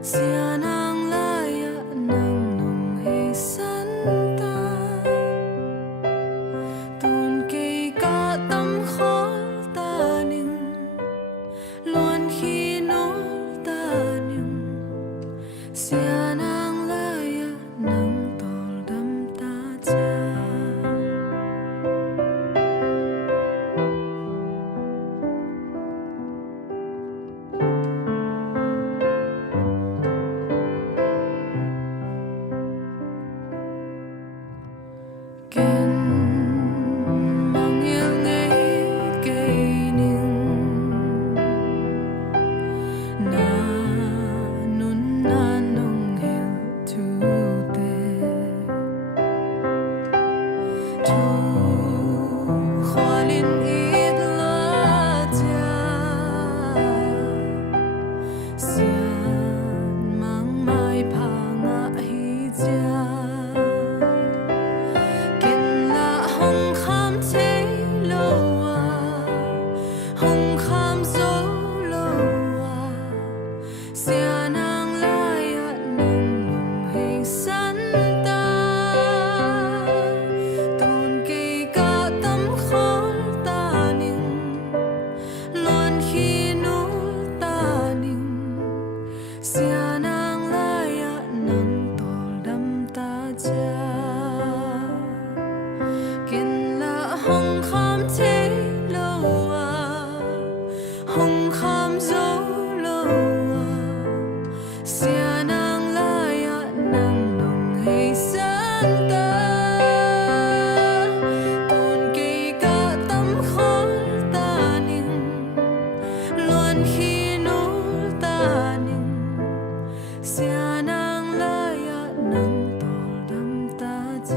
Sia nang laya nang nung hey hay Santa tôn kỳ cả tâm khol ta ning luan khi nul ta ning sia nang laya nang tol dam ta cha.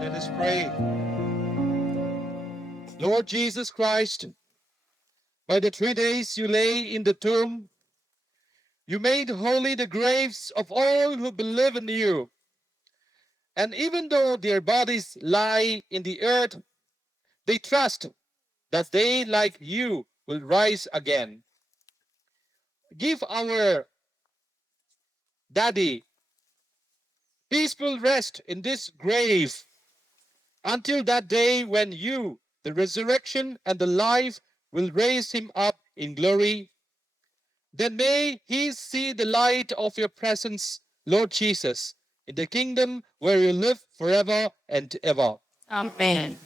Let us pray. Lord Jesus Christ, by the 3 days you lay in the tomb, you made holy the graves of all who believe in you. And even though their bodies lie in the earth, they trust that they, like you, will rise again. Give our Daddy peaceful rest in this grave until that day when you, the resurrection and the life, will raise him up in glory. Then may he see the light of your presence, Lord Jesus, in the kingdom where you live forever and ever. Amen.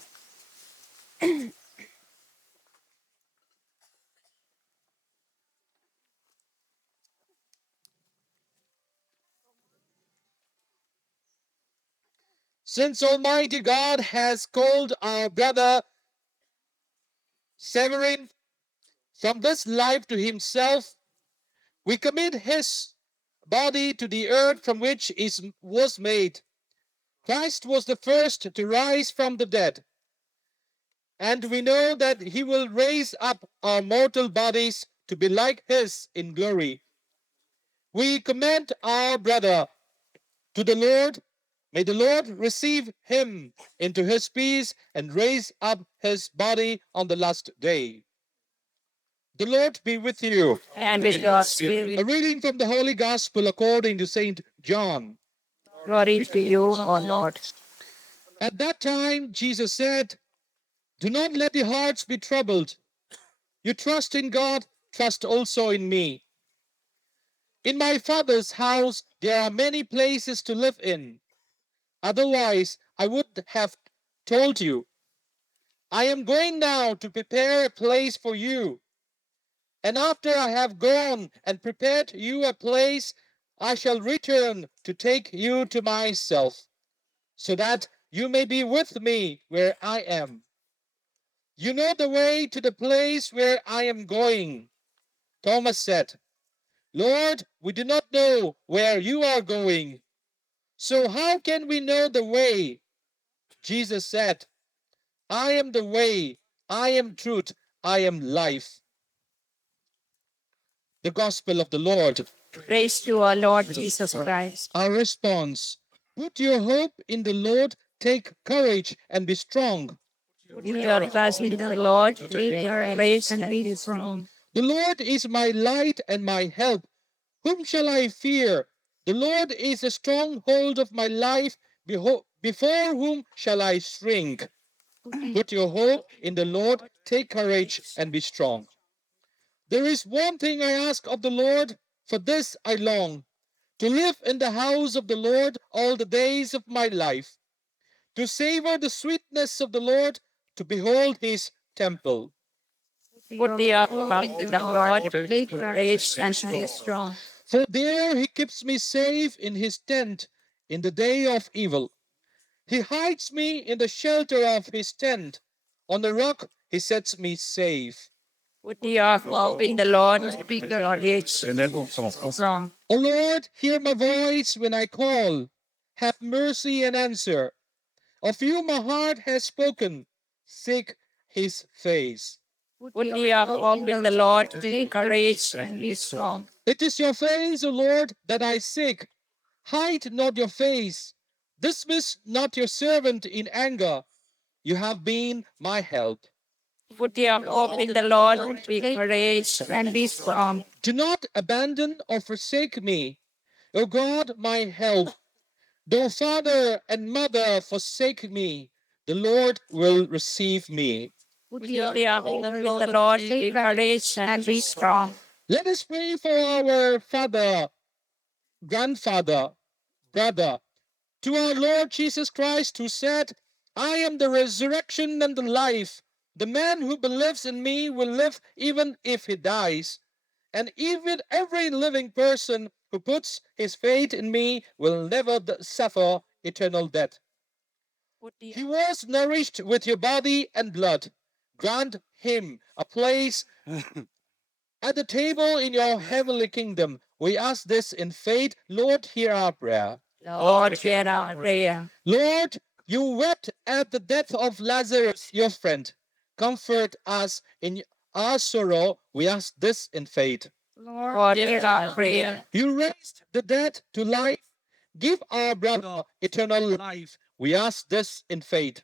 Since Almighty God has called our brother Severin from this life to himself, we commit his body to the earth from which it was made. Christ was the first to rise from the dead, and we know that he will raise up our mortal bodies to be like his in glory. We commend our brother to the Lord. May the Lord receive him into his peace and raise up his body on the last day. The Lord be with you. And with your spirit. A reading from the Holy Gospel according to Saint John. Glory to you, O Lord. At that time, Jesus said, "Do not let your hearts be troubled. You trust in God, trust also in me. In my Father's house there are many places to live in. Otherwise, I would have told you. I am going now to prepare a place for you. And after I have gone and prepared you a place, I shall return to take you to myself, so that you may be with me where I am. You know the way to the place where I am going." Thomas said, "Lord, we do not know where you are going. So how can we know the way?" Jesus said, "I am the way, I am truth, I am life." The Gospel of the Lord. Praise to our Lord Jesus Christ. Our response: put your hope in the Lord, take courage and be strong. Put your trust in the Lord, take your grace and be strong. The Lord is my light and my help. Whom shall I fear? The Lord is the stronghold of my life. Before whom shall I shrink? Put your hope in the Lord, take courage and be strong. There is one thing I ask of the Lord, for this I long, to live in the house of the Lord all the days of my life, to savor the sweetness of the Lord, to behold his temple. Put your trust in the Lord, take courage and be strong. For there he keeps me safe in his tent in the day of evil. He hides me in the shelter of his tent. On the rock he sets me safe. Put your hope in the Lord, take courage and be strong. O Lord, hear my voice when I call. Have mercy and answer. Of you my heart has spoken. Seek his face. Put your hope in the Lord, take courage and be strong. It is your face, O Lord, that I seek. Hide not your face. Dismiss not your servant in anger. You have been my help. Put your hope in the Lord, take courage and be strong. Do not abandon or forsake me, O God, my help. Though father and mother forsake me, the Lord will receive me. Put your hope in the Lord, take courage and be strong. Let us pray for our father, grandfather, brother, to our Lord Jesus Christ, who said, "I am the resurrection and the life. The man who believes in me will live even if he dies. And even every living person who puts his faith in me will never suffer eternal death. He was nourished with your body and blood. Grant him a place at the table in your heavenly kingdom. We ask this in faith. Lord, hear our prayer. Lord, hear our prayer. Lord, you wept at the death of Lazarus, your friend. Comfort us in our sorrow. We ask this in faith. Lord, hear our prayer. You raised the dead to life. Give our brother eternal life. We ask this in faith.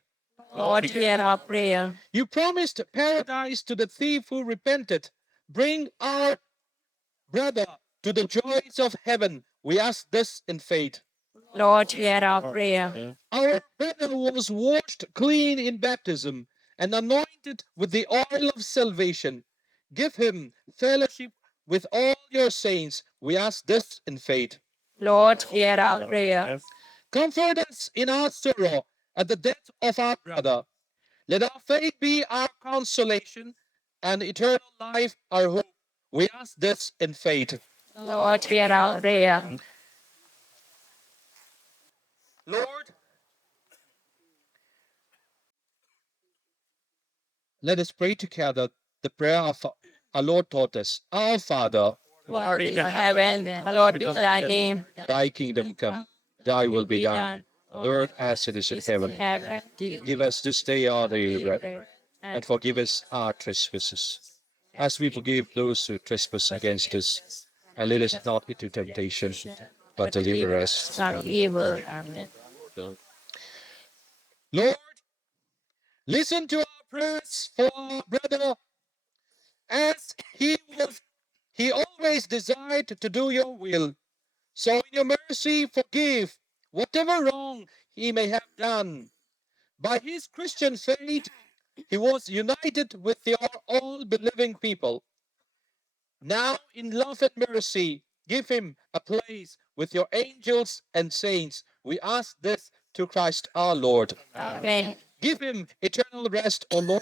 Lord, hear our prayer. You promised paradise to the thief who repented. Bring our brother to the joys of heaven. We ask this in faith. Lord, hear our prayer. Our brother was washed clean in baptism and anointed with the oil of salvation. Give him fellowship with all your saints. We ask this in faith. Lord, hear our prayer. Comfort us in our sorrow at the death of our brother. Let our faith be our consolation and eternal life our hope. We ask this in faith. Lord, hear our prayer. Lord, let us pray together the prayer of our Lord taught us. Our Father, who art in heaven, hallowed be thy name. thy kingdom come, thy will be done, on earth as it is in heaven. Give us this day our daily bread, and forgive us our trespasses, as we forgive those who trespass against us. And lead us not into temptation, but deliver us From evil. Amen. Lord, listen to our prayers for our brother, as he always desired to do your will. So in your mercy, forgive whatever wrong he may have done. By his Christian faith, he was united with your all believing people. Now, in love and mercy, give him a place with your angels and saints. We ask this to Christ our Lord. Amen. Give him eternal rest, O Lord.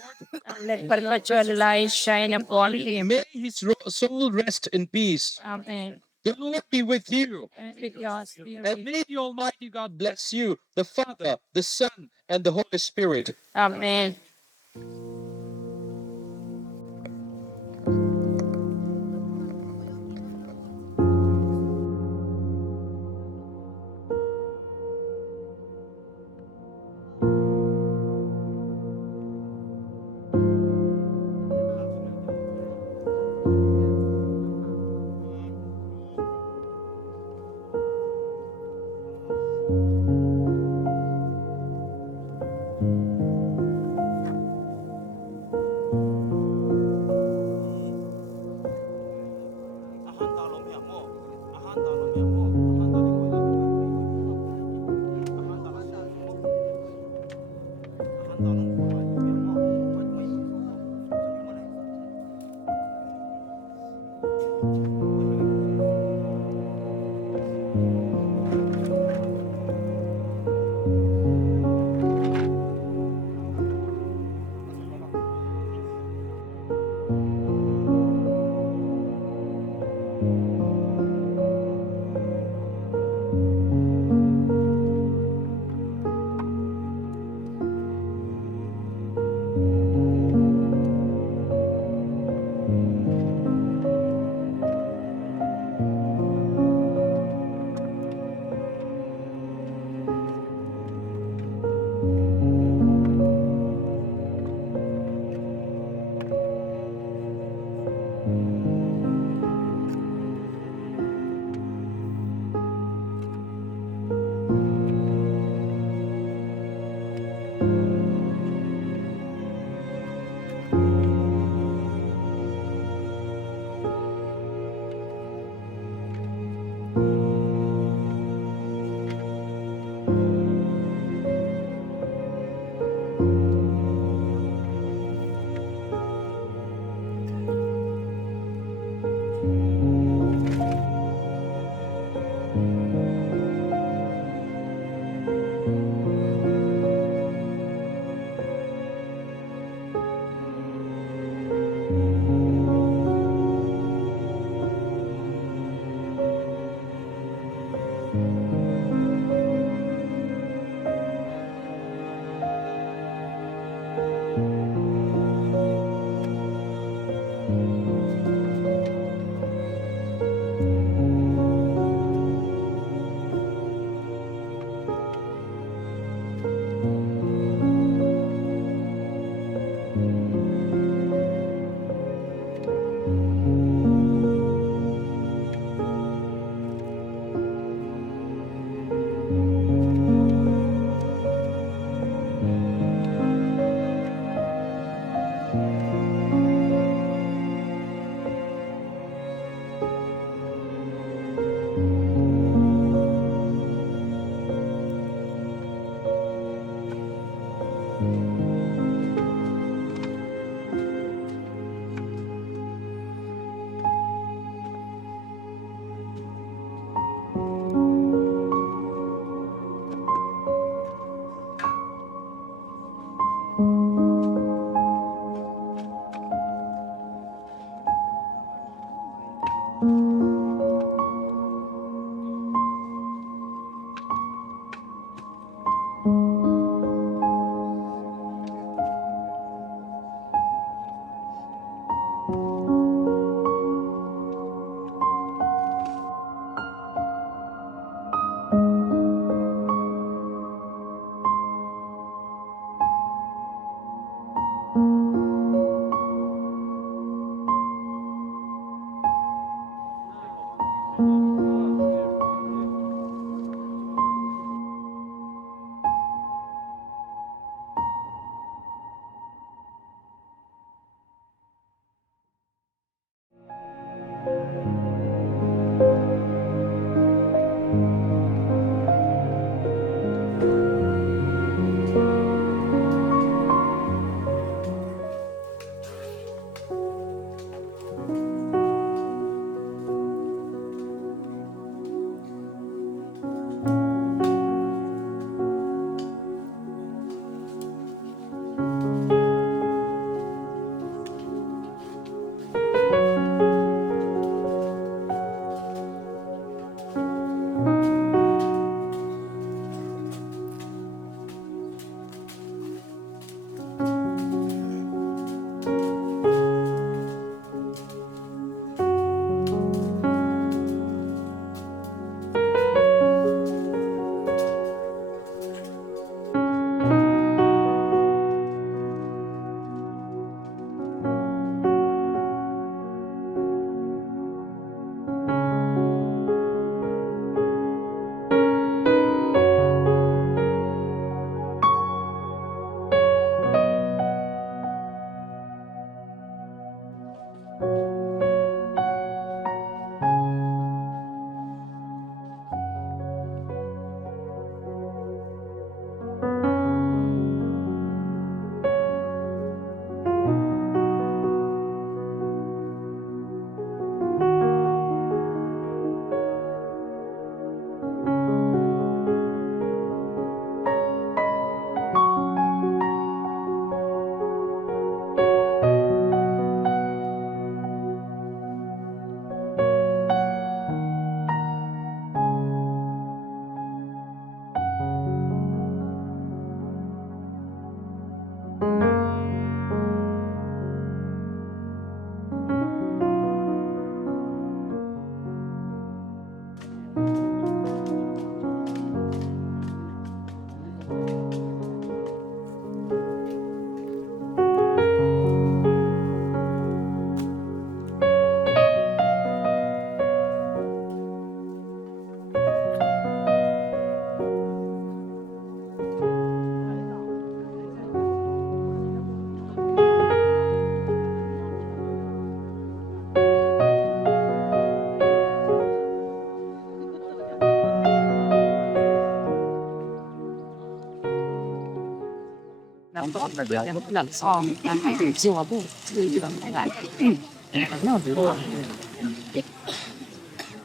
Let perpetual light shine upon him. May his soul rest in peace. Amen. The Lord be with you. And with your And spirit. may the Almighty God bless you, the Father, the Son, and the Holy Spirit. Amen.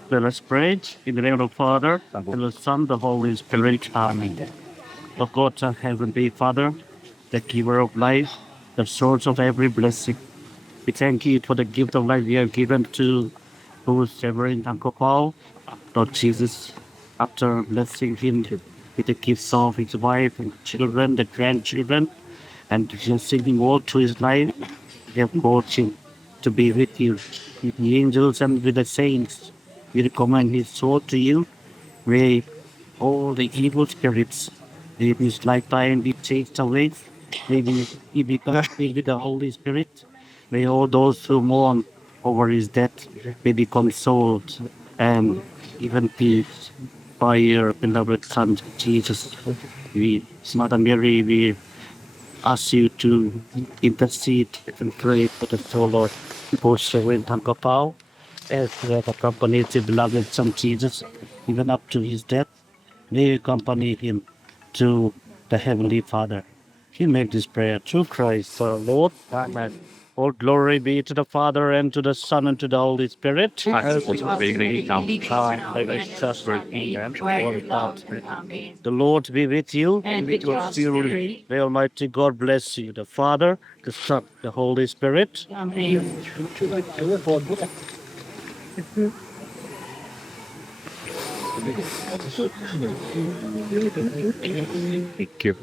Let us pray in the name of the Father, and the Son, the Holy Spirit. Amen. Of God, our Heavenly Father, the giver of life, the source of every blessing. We thank you for the gift of life you have given to whosoever in THANGKHOPAO. Lord Jesus, after blessing him with the gifts of his wife and children, the grandchildren, and blessing him all to his life, we have called him to be with you, with the angels and with the saints. We recommend his soul to you. May all the evil spirits in his lifetime be chased away. May he become filled with the Holy Spirit. May all those who mourn over his death may be consoled and given peace by your beloved Son Jesus. We, Mother Mary, we ask you to intercede and pray for the soul of Poshawin THANGKHOPAO as we have accompanied the beloved Son Jesus even up to his death. May you accompany him to the Heavenly Father. He made this prayer through Christ our Lord. Amen. All glory be to the Father, and to the Son, and to the Holy Spirit. As it was beginning, now, and the Lord be with you. And with your spirit. May Almighty God bless you, the Father, the Son, the Holy Spirit. Amen. Thank you.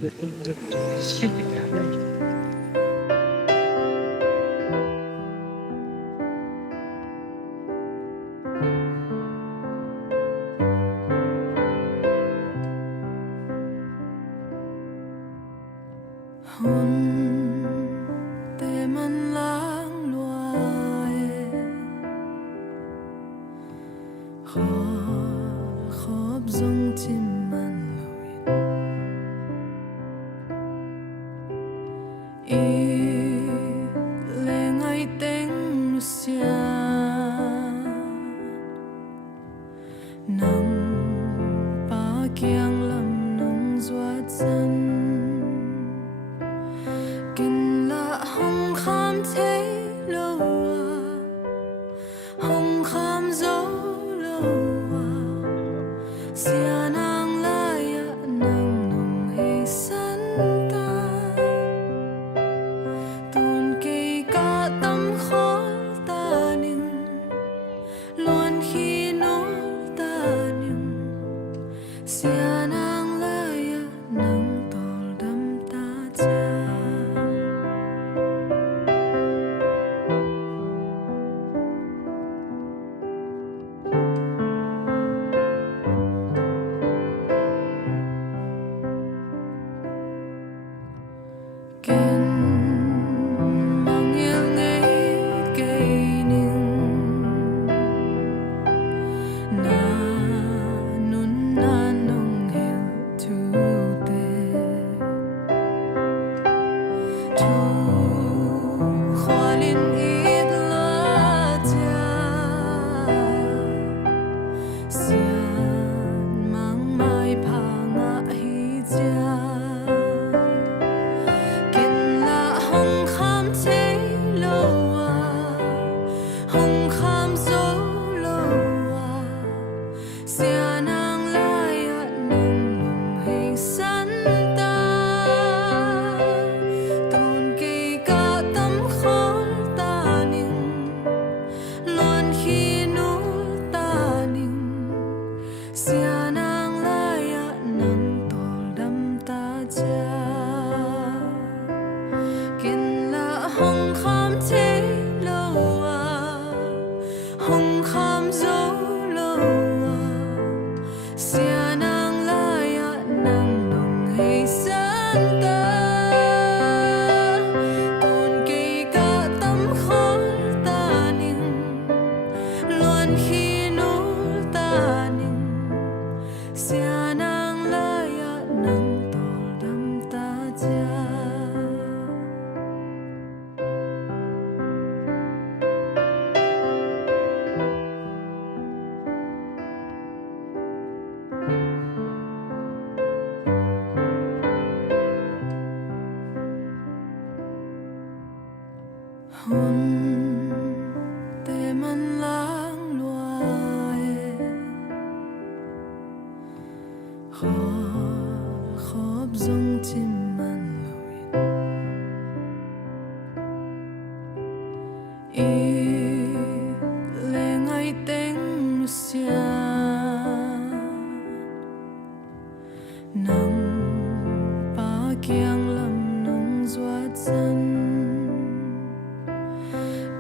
kiang lam nong zuat san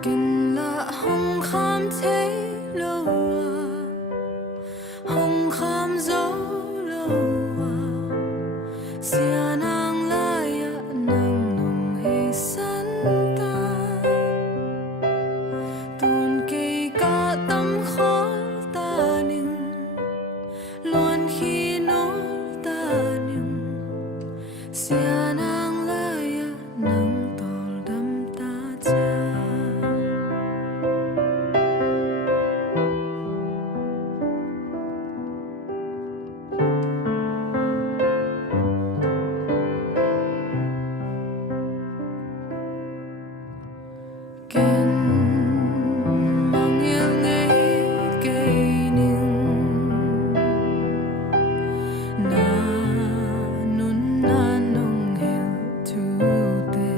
kin la hong kham thế lo hong kham zo lo sia nang la ya nang nong he san ta tun ke ka tam khol ta ning luan hi no ta ning sia nang la ya nang tol dam ta cha ken mang yêu ngây cây ning na nun na nong hel tu te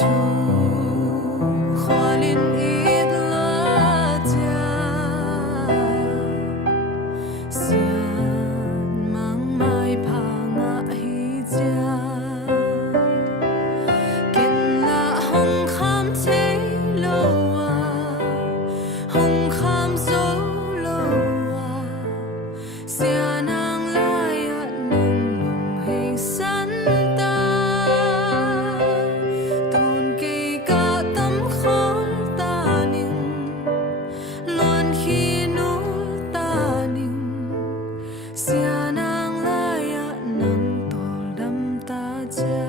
tu khalin id la cha sian mang mai pa nga hi cha kin la hong kham thế lo hong kham zo lo sia nang la ya nang nong he san ta tun ke ka tam khol ta ning luan hi nu ta ning sia nang la ya nang tol dam ta cha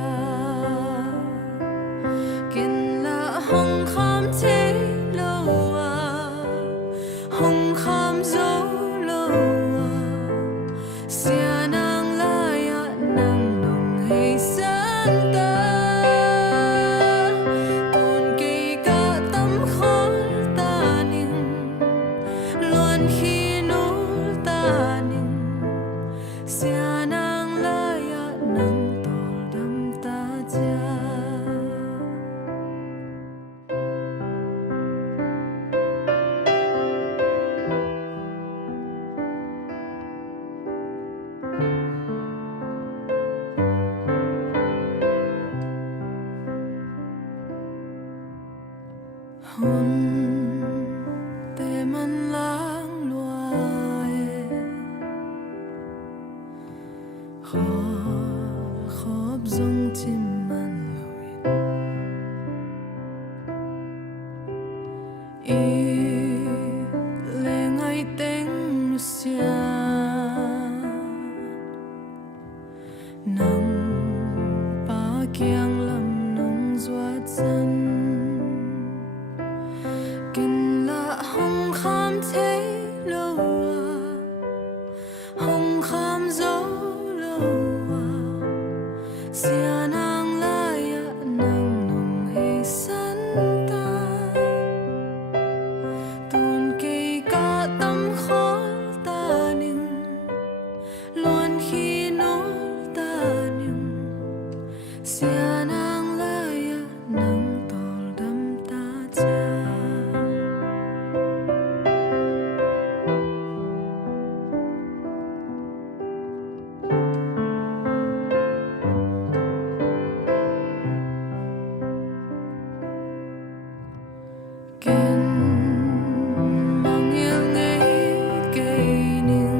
kin la hong kham thế lo hong kham zo lo sia nang la ya nang nong he san ta tun ke ka tam khol ta ning luan hi nu ta ning sia nang la ya nang tol dam ta cha hun te man lang loe kho khop zong chim man loin i le ngai teng nu sia nang pa kiang lam nong zuat san kin la hong kham thế lo hong kham zo lo sia nang la ya nang nong he san ta tun ke ka tam khol ta ning luan hi no ta ning sia nang la ya nang tol dam ta cha ken mang yêu ngây cây ning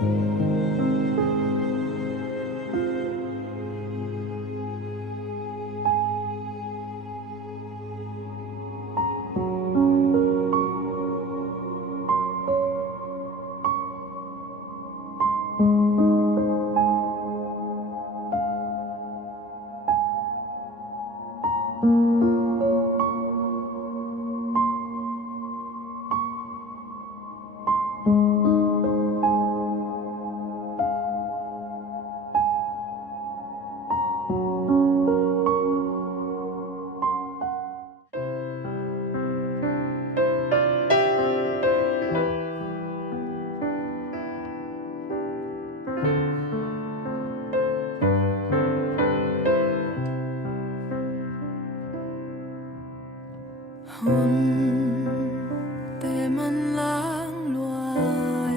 Hun te man lang loài